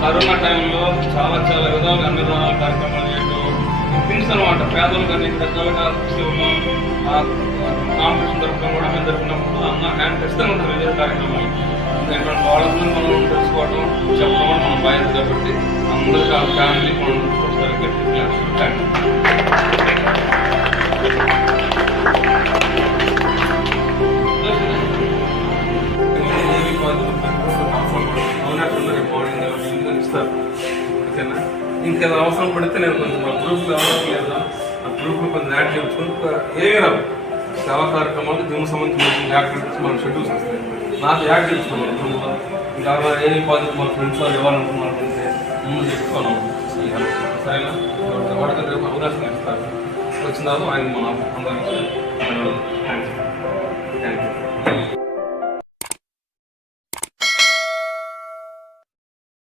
Corona టైంలో చాలా విధాలుగా అన్ని విధాల కార్యక్రమాలు చేయడం థింగ్స్ అనమాట. పేదలు కానీ పెద్దలుగా శివము కాంపిటీషన్ జరపడం కూడా మేము జరిపినప్పుడు అన్న హ్యాండ్ ఖచ్చితంగా ఉంటుంది వివిధ కార్యక్రమాలు. ఎందుకంటే వాళ్ళని మనం తెలుసుకోవడం చెప్పడం కూడా మనం బాధ్యత కాబట్టి అందరికీ ఆ ఫ్యామిలీ మనం ఒకసారి ఇస్తారు. ఓకేనా? ఇంకేదో అవసరం పడితే నేను కొంచెం మా గ్రూప్లో ఎవరు లేదా ఆ గ్రూప్లో కొంచెం యాడ్ చేసుకుని ఏమీ రాదు సేవా కార్యక్రమాలు జిమ్ సంబంధించిన యాక్టివిటీస్ మనం షెడ్యూల్స్ వస్తాయి. నాకు యాడ్ చేసుకున్నాను గ్రూప్లో. ఇంకా ఏమి బాధ్యత మన ఫ్రెండ్స్ వాళ్ళు ఇవ్వాలనుకున్నారంటే ముందు చెప్పుకోను ఈ హెల్ప్ సరేనా. వాడికి రేపు అవకాశం ఇస్తారు. వచ్చిన తర్వాత ఆయన మన అందరికీ